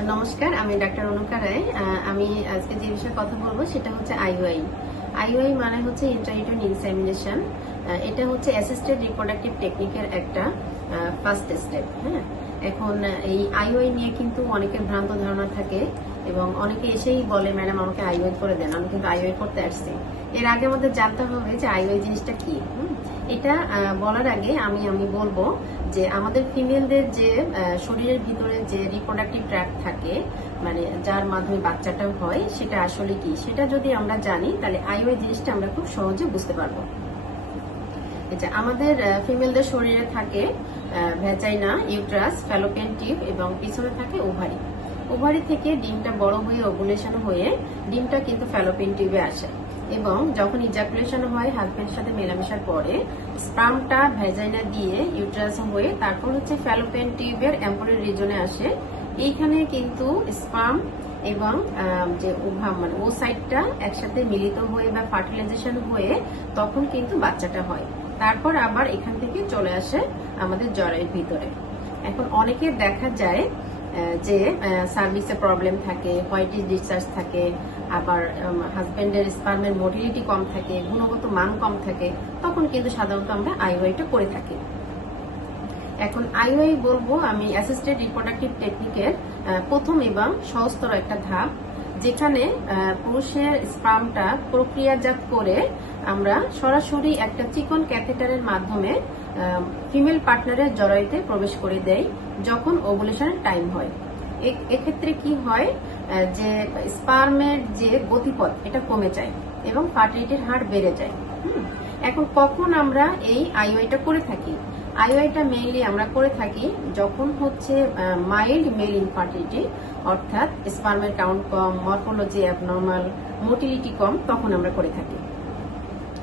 নমস্কার, আমি ডাক্তার অনুকা রায়। আমি আজকে যে বিষয়ে কথা বলবো সেটা হচ্ছে আইওআই। আইওআই মানে হচ্ছে ইন্ট্রাইউটেরিন ইনসেমিনেশন। এটা হচ্ছে অ্যাসিস্টেড রিপ্রোডাক্টিভ টেকনিকের একটা ফার্স্ট স্টেপ। হ্যাঁ, এখন এই আইওআই নিয়ে কিন্তু অনেকের ভ্রান্ত ধারণা থাকে এবং অনেকে এসেই বলে ম্যাডাম আমাকে আইওআই করে দেন, আমি কিন্তু আইওআই করতে আসছি। এর আগে আমাদের জানতে হবে যে আইওআই জিনিসটা কি। এটা বলার আগে আমি বলবো যে আমাদের ফিমেলদের যে শরীরের ভিতরে যে রিপ্রোডাক্টিভ ট্র্যাক্ট থাকে, মানে যার মাধ্যমে বাচ্চাটা হয়, সেটা আসলে কি সেটা যদি আমরা জানি তাহলে আইওআই জিনিসটা আমরা খুব সহজে বুঝতে পারবো। আমাদের ফিমেলদের শরীরে থাকে ভ্যাজাইনা, ইউট্রাস, ফ্যালোপিয়ান টিউব এবং পিছনে থাকে ওভারি। ওভারি থেকে ডিমটা বড় হয়ে ওভুলেশন হয়ে ডিমটা কিন্তু ফ্যালোপিয়ান টিউবে আসে এবং যখন ইজাকুলেশন হয় হাজবেন্ডের সাথে মেলামেশার পরে স্পার্মটা ভ্যাজাইনা দিয়ে ইউট্রাস হয়ে তারপর হচ্ছে ফ্যালোপিয়ান টিউবের অ্যাম্পোরিক রিজনে আসে। এইখানে কিন্তু স্পার্ম এবং যে ওভাম মানে ও সাইডটা একসাথে মিলিত হয়ে বা ফার্টিলাইজেশন হয়ে তখন কিন্তু বাচ্চাটা হয়। তারপর আবার এখান থেকে চলে আসে আমাদের জরায়ুর ভিতরে। এখন অনেকের দেখা যায় যে সার্ভিসে প্রবলেম থাকে, হোয়াইটিস ডিসচার্জ থাকে, আবার হাজবেন্ডের স্পার্মের মোটিলিটি কম থাকে, গুণগত মান কম থাকে, তখন কিন্তু সাধারণত আমরা আইওআইটা করে থাকি। এখন আইওআই বলবো আমি অ্যাসিস্টেড রিপ্রোডাক্টিভ টেকনিকের প্রথম এবং সহজতর একটা ধাপ, যেখানে পুরুষের স্পার্মটা প্রক্রিয়াজাত করে আমরা সরাসরি একটা চিকন ক্যাথেটারের মাধ্যমে ফিমেল পার্টনারের জরায়ুতে প্রবেশ করে দেয় যখন ওভুলেশনের টাইম হয়। এক্ষেত্রে কি হয় যে স্পার্মের যে গতিপথ এটা কমে যায় এবং ফার্টিলিটির হার বেড়ে যায়। এখন কখন আমরা এই আইওআইটা করে থাকি? আইওআইটা মেইনলি আমরা করে থাকি যখন হচ্ছে মাইল্ড মেল ইনফার্টিলিটি, অর্থাৎ স্পার্মের কাউন্ট কম, মরফোলজি অ্যাবনর্মাল, মোটিলিটি কম, তখন আমরা করে থাকি।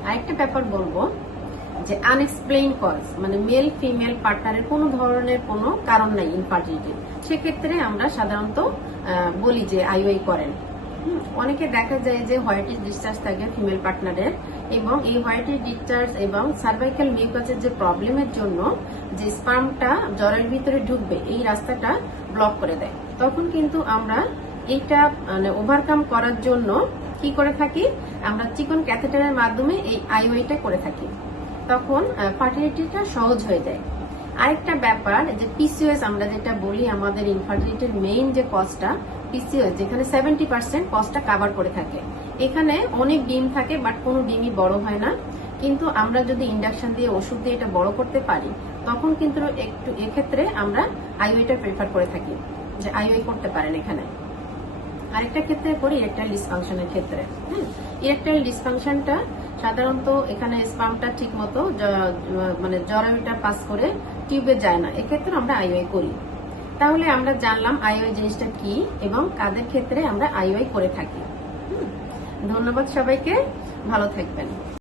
আরেকটা ব্যাপার বলবো যে আনএক্সপ্লেইন কজ, মানে মেল ফিমেল পার্টনারের কোনো ধরনের কোনো কারণ নাই ইনফার্টিলিটি, সেক্ষেত্রে আমরা সাধারণত বলি যে আইওআই করেন। অনেকে দেখা যায় যে হোয়াইটিস ডিসচার্জ থাকে ফিমেল পার্টনারের এবং এই হোয়াইটিস ডিসচার্জ এবং সার্ভাইকাল মিউকাসের যে প্রবলেমের জন্য যে স্পার্মটা জরায়ুর ভিতরে ঢুকবে এই রাস্তাটা ব্লক করে দেয়। তখন কিন্তু আমরা এইটা মানে ওভারকাম করার জন্য কি করে থাকি, আমরা চিকন ক্যাথেটারের মাধ্যমে এই আইওআইটা করে থাকি। তখন ফার্টিলিটিটা সহজ হয়ে যায়। আরেকটা ব্যাপার যে পিসিওএস আমরা যেটা বলি, আমাদের ইনফার্টিলিটির মেইন যে কজটা পিসিওএস, যেখানে 70% কজটা কাভার করে থাকে। এখানে অনেক ডিম থাকে বাট কোনো ডিমই বড় হয় না, কিন্তু আমরা যদি ইন্ডাকশন দিয়ে ওষুধ দিয়ে এটা বড় করতে পারি তখন কিন্তু একটু এক্ষেত্রে আমরা আইওআইটা প্রেফার করে থাকি যে আইওআই করতে পারেন এখানে। আরেকটা ক্ষেত্রে করি ইরেকটাইল ডিসফাংশনের ক্ষেত্রে। ইরেকটাইল ডিসফাংশনটা সাধারণত এখানে স্পার্মটা ঠিক মতো মানে জরায়ুটা পাস করে টিউবে যায় না, এক্ষেত্রে আমরা আইওআই করি। তাহলে আমরা জানলাম আইওআই জিনিসটা কি এবং কাদের ক্ষেত্রে আমরা আইওআই করে থাকি। ধন্যবাদ সবাইকে, ভালো থাকবেন।